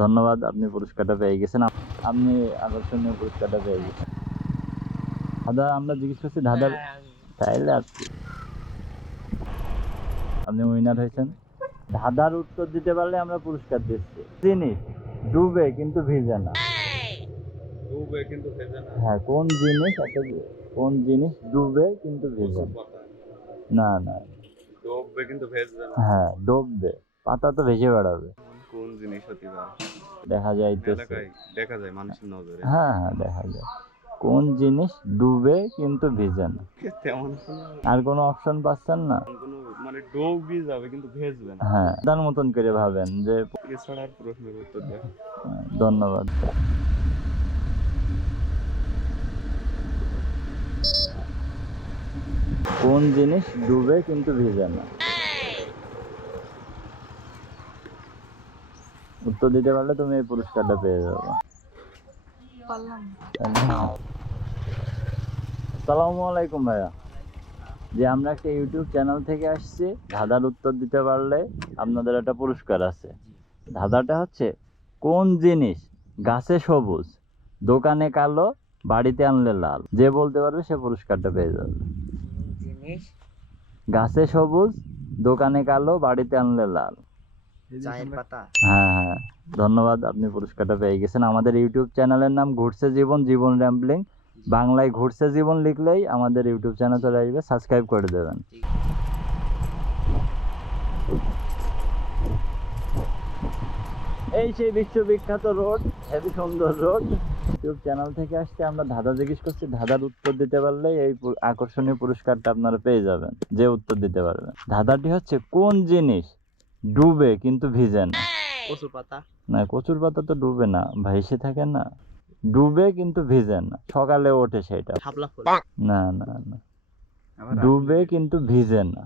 ধন্যবাদ, আপনি পুরস্কারটা পেয়ে গেছেন। আপনি আকর্ষণীয় পুরস্কারটা পেয়ে গেছেন। দাদা, আমরা জিজ্ঞেস করছি দাদার, তাইলে আর কি, আপনি উইনার হয়েছেন। ধাঁধার উত্তর দিতে পারলে আমরা পুরস্কার দিচ্ছি। জিনিস ডুবে কিন্তু ভিজে না। ডুবে কিন্তু ভেজে না। হ্যাঁ, কোন জিনিস কোন জিনিস ডুবে কিন্তু ভিজে কচুর না? পাতা। না না। ডুববে কিন্তু ভেজবে না। হ্যাঁ, ডুববে, পাতা তো ভেসে বেড়াবে। কোন জিনিস হতে পারে? দেখা যাইতেছে। এলাকায় দেখা যায় মানুষের নজরে। হ্যাঁ হ্যাঁ, দেখা যায়। কোন জিনিস ডুবে কিন্তু ভিজে না? তেমন কোনো আর কোনো অপশন পাচ্ছেন না? কোনো মানে ডুবই যাবে কিন্তু ভেজবে না। হ্যাঁ, তার মতন করে ভাবেন যে। এছাড়া আর প্রশ্নের উত্তর দেয়। ধন্যবাদ। কোন জিনিস ডুবে কিন্তু ভিজে না? উত্তর দিতে পারলে তুমি এই পুরস্কারটা পেয়ে যাবে। আসসালামু আলাইকুম ভাইয়া। যে আমরা একটা ইউটিউব চ্যানেল থেকে আসছি, ধাঁধার উত্তর দিতে পারলে আপনাদের একটা পুরস্কার আছে। ধাঁধাটা হচ্ছে, কোন জিনিস গাছে সবুজ, দোকানে কালো, বাড়িতে আনলে লাল? যে বলতে পারবে সে পুরস্কারটা পেয়ে যাবে। জিনিস গাছে সবুজ, দোকানে কালো, বাড়িতে আনলে লাল। চায়ের পাতা। হ্যাঁ হ্যাঁ, ধন্যবাদ, আপনি পুরস্কারটা পেয়ে গেছেন। আমাদের ইউটিউব চ্যানেলের নাম ঘুরছে জীবন, জীবন র্যাম্বলিং। বাংলায় ঘুরছে জীবন লিখলেই আমাদের ইউটিউব চ্যানেল চলে আসবে, সাবস্ক্রাইব করে দেবেন। এই সেই বিশ্ববিখ্যাত রোড, হেবি সুন্দর রোড। ইউটিউব চ্যানেল থেকে আসছে, আমরা ধাঁধা জিজ্ঞেস করছি, ধাঁধার উত্তর দিতে পারলে এই আকর্ষণীয় পুরস্কারটা আপনারা পেয়ে যাবেন, যে উত্তর দিতে পারবেন। ধাঁধাটি হচ্ছে, কোন জিনিস ডুবে কিন্তু ভিজে না? কচুর পাতা। না, কচুর পাতা তো ডুবে না, ভাইসে থাকে না। ডুবে কিন্তু ভিজে না, সকালে ওঠে সেটা। শাপলা ফুল। না না না, ডুবে কিন্তু ভিজে না।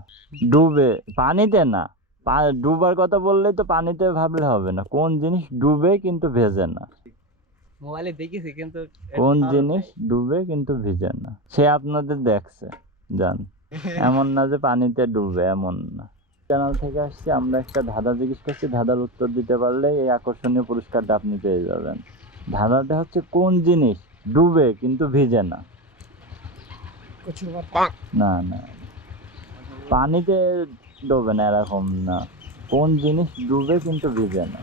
ডুবে পানিতে না, ডুবার কথা বললেই তো পানিতে ভাবলে হবে না। কোন জিনিস ডুবে কিন্তু ভেজে না? মোবাইলে দেখেছি কিন্তু কোন জিনিস ডুবে কিন্তু ভিজে না? সে আপনাদের দেখছে, জান। এমন না যে পানিতে ডুবে, এমন না। চ্যানেল থেকে আসছি, আমরা একটা ধাঁধা জিজ্ঞেস করছি, ধাঁধার উত্তর দিতে পারলে এই আকর্ষণীয় পুরস্কারটা আপনি পেয়ে যাবেন। ধাঁধাটা হচ্ছে, কোন জিনিস ডুবে কিন্তু ভিজে না? কচুর পাতা। না না, পানিতে ডোবে না, এরকম না। কোন জিনিস ডুবে কিন্তু ভিজে না?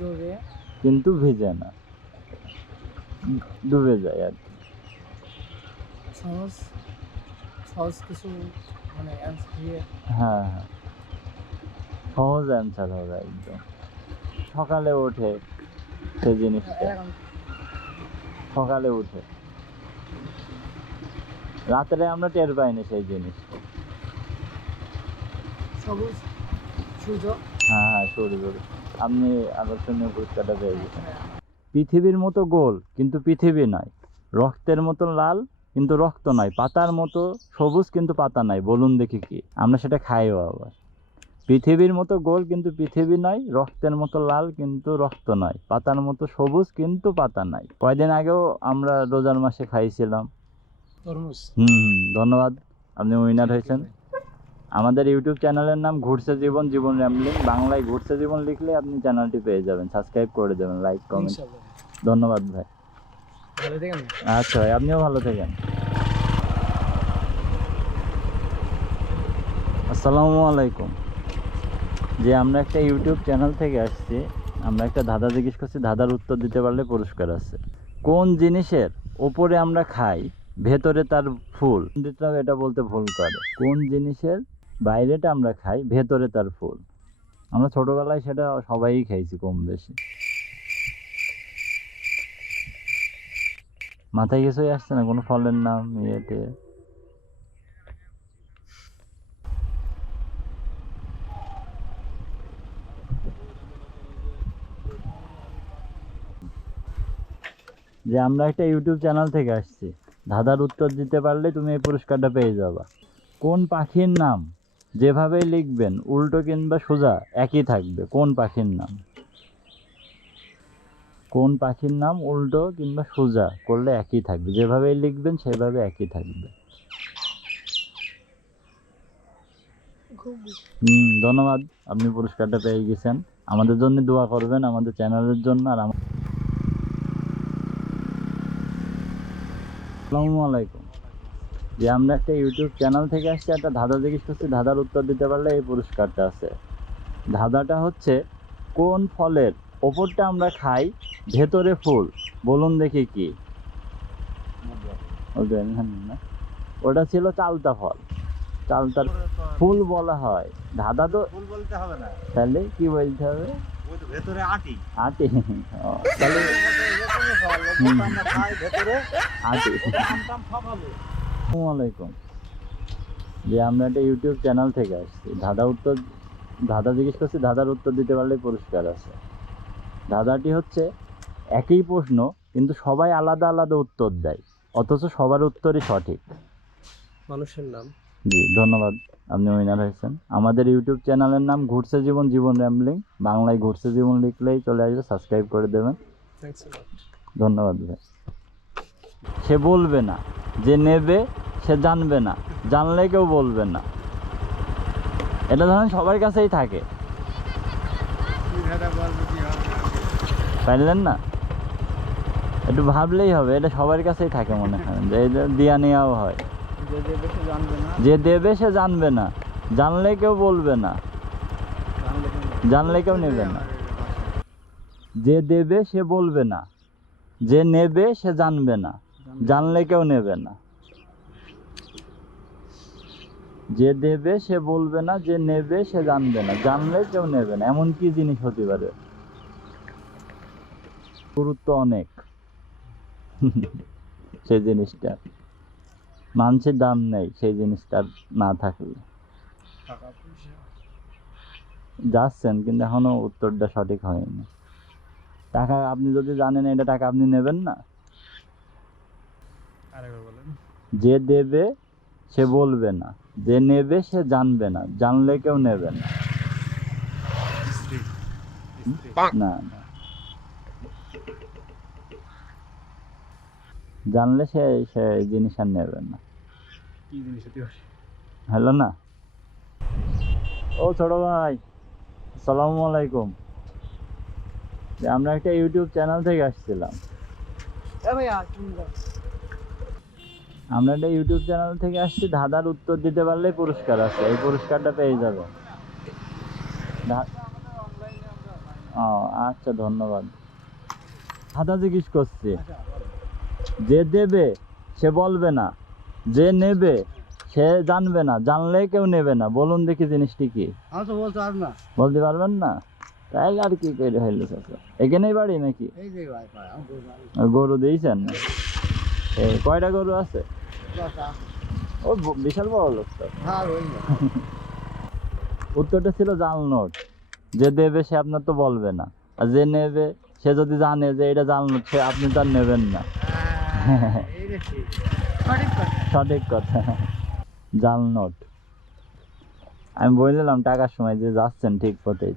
ডোবে কিন্তু ভিজে না, ডুবে যায় আর কি। সহজ সহজ কিছু মানে অ্যান্সার দিয়ে। হ্যাঁ হ্যাঁ, সহজ অ্যান্সার হবে একদম। সকালে ওঠে সেই জিনিসটা, সকালে উঠে, রাত্রে আমরা টের পাইনি সেই জিনিসটা। সবুজ সূর্য। হ্যাঁ হ্যাঁ, সূর্য। আপনি আকর্ষণীয় পুরস্কারটা পেয়ে গেছেন। পৃথিবীর মতো গোল কিন্তু পৃথিবী নয়, রক্তের মতো লাল কিন্তু রক্ত নয়, পাতার মতো সবুজ কিন্তু পাতা নাই, বলুন দেখি কি? আমরা সেটা খাইও আবার। পৃথিবীর মতো গোল কিন্তু পৃথিবী নয়, রক্তের মতো লাল কিন্তু রক্ত নয়, পাতার মতো সবুজ কিন্তু পাতা নাই। কয়দিন আগেও আমরা রোজার মাসে খাইছিলাম। তরমুজ। ধন্যবাদ, আপনি উইনার হয়েছেন। আমাদের ইউটিউব চ্যানেলের নাম ঘুরছে জীবন, জীবন র্যাম্বলিং। বাংলায় ঘুরছে জীবন লিখলে আপনি চ্যানেলটি পেয়ে যাবেন, সাবস্ক্রাইব করে দেবেন, লাইক কমেন্ট। ধন্যবাদ ভাই। ভালো দেখেন। আচ্ছা ভাই, আপনিও ভালো থাকেন। আসসালামু আলাইকুম। যে আমরা একটা ইউটিউব চ্যানেল থেকে আসছি, আমরা একটা ধাঁধা জিজ্ঞেস করছি, ধাঁধার উত্তর দিতে পারলে পুরস্কার আছে। কোন জিনিসের ওপরে আমরা খাই, ভেতরে তার ফুল? এটা বলতে ভুল করে। কোন জিনিসের বাইরেটা আমরা খাই, ভেতরে তার ফুল? আমরা ছোটবেলায় সেটা সবাই খাইছি কম বেশি। মাথায় কিছুই আসছে না, কোনো ফলের নাম ইয়েতে? যে আমরা একটা ইউটিউব চ্যানেল থেকে আসছি, ধাঁধার উত্তর দিতে পারলে তুমি এই পুরস্কারটা পেয়ে যাবা। কোন পাখির নাম যেভাবেই লিখবেন, উল্টো কিংবা সোজা, একই থাকবে? কোন পাখির নাম? কোন পাখির নাম উল্টো কিংবা সোজা করলে একই থাকবে, যেভাবেই লিখবেন সেভাবে একই থাকবে? ধন্যবাদ, আপনি পুরস্কারটা পেয়ে গেছেন। আমাদের জন্য দোয়া করবেন, আমাদের চ্যানেলের জন্য। আর আসসালামু আলাইকুম। যে আমরা একটা ইউটিউব চ্যানেল থেকে আসছি, একটা ধাঁধা জিজ্ঞেস করছি, ধাঁধার উত্তর দিতে পারলে এই পুরস্কারটা আছে। ধাঁধাটা হচ্ছে, কোন ফলের ওপরটা আমরা খাই, ভেতরে ফুল, বলুন দেখি কি? ওটা ছিল চালতা ফল। চালতার ফুল বলা হয়। ধাঁধা তো ফুল বলতে হবে না, তাহলে কি বলতে হবে? ওই তো ভেতরে আটি। আটি? ও, তাহলে ভেতরে ফল, ওটা আমরা খাই ভেতরে, আটি। আম টাম সব হবে। আসসালামু আলাইকুম। যে আমরা একটা ইউটিউব চ্যানেল থেকে আসছি, ধাঁধা জিজ্ঞেস করছি, ধাঁধার উত্তর দিতে পারলে পুরস্কার আছে। ধাঁধাটি হচ্ছে, একই প্রশ্ন কিন্তু সবাই আলাদা আলাদা উত্তর দেয়, অথচ সবার উত্তরই সঠিক। মানুষের নাম। জি ধন্যবাদ, আপনি উইনার হয়েছেন। আমাদের ইউটিউব চ্যানেলের নাম ঘুরছে জীবন, জীবন র্যাম্বলিং। বাংলায় ঘুরছে জীবন লিখলেই চলে আসবে, সাবস্ক্রাইব করে দেবেন। ধন্যবাদ ভাই। সে বলবে না, যে নেবে সে জানবে না, জানলে কেউ বলবে না। এটা ধরেন সবার কাছেই থাকে, পারলেন না? একটু ভাবলেই হবে, এটা সবার কাছেই থাকে মনে হয়, যে এটা দিয়া নেওয়াও হয়। যে দেবে সে জানবে না, জানলে কেউ বলবে না, জানলে কেউ নেবে না। যে দেবে সে বলবে না, যে নেবে সে জানবে না, জানলে কেউ নেবে না। যে দেবে সে বলবে না, যে নেবে সে জানবে না, জানলে কেউ নেবে না। এমন কি জিনিস হতে পারে? গুরুত্ব অনেক সেই জিনিসটা, মানুষের দাম নেই সেই জিনিসটার না থাকলে। যাচ্ছেন কিন্তু এখনো উত্তরটা সঠিক হয়নি। টাকা আপনি যদি জানেন এটা টাকা, আপনি নেবেন না? যে দেবে সে বলবে না, যে নেবে সে জানবে না, জানলে কেউ নেবে না। না না, জানলে সে সে জিনিস আর নেবে না। হ্যালো না? ও ছোট ভাই, আসসালামু আলাইকুম। যে আমরা একটা ইউটিউব চ্যানেল থেকে আসছিলাম। আমরা একটা ইউটিউব চ্যানেল থেকে আসছি, ধাঁধার উত্তর দিতে পারলে পুরস্কার আছে, এই পুরস্কারটা পেয়ে যাবে। ও আচ্ছা, ধন্যবাদ। ধাঁধা জিজ্ঞেস করছি, যে দেবে সে বলবে না, যে নেবে সে জানবে না, জানলে কেউ নেবে না, বলুন দেখি জিনিসটি কি? আমি তো বলতে পারবো না। বলতে পারবেন না? তাইলে আর কি করে হইলো? এখানেই বাড়ি নাকি? এই যে ভাই ভাই, আমি বলতে পারবো আর গরু দিয়েছেন? এই কয়টা গরু আছে? না। ও বিশাল বড় লোক তো। হ্যাঁ, ওই না। উত্তরটা ছিল জাল নোট। যে দেবে সে আপনার তো বলবে না, আর যে নেবে সে যদি জানে যে এটা জাল নোট, সে আপনি তো আর নেবেন না। এই রে ঠিক। সঠিক কথা, জাল নোট। আমি বললাম টাকার সময় যে যাচ্ছেন ঠিক পথে।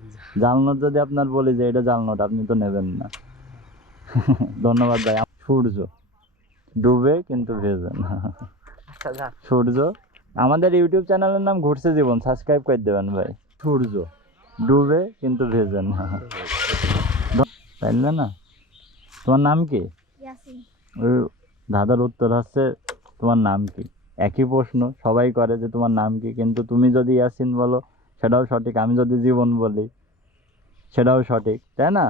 জাল নোট যদি আপনার বলি যে এটা জাল নোট, আপনি তো নেবেন না। ধন্যবাদ ভাই। সূর্য ডুবে কিন্তু ভেজে না। সূর্য, আমাদের ইউটিউব চ্যানেলের নাম ঘুরছে জীবন, সাবস্ক্রাইব করে দেবেন ভাই। সূর্য ডুবে কিন্তু ভেজে না, তাইলে না? তোমার নাম কি? ওই দাদার উত্তর হচ্ছে, তোমার নাম কি? একই প্রশ্ন সবাই করে যে তোমার নাম কি, কিন্তু তুমি যদি ইয়াসিন বলো সেটাও সঠিক, আমি যদি জীবন বলি সেটাও সঠিক, তাই না?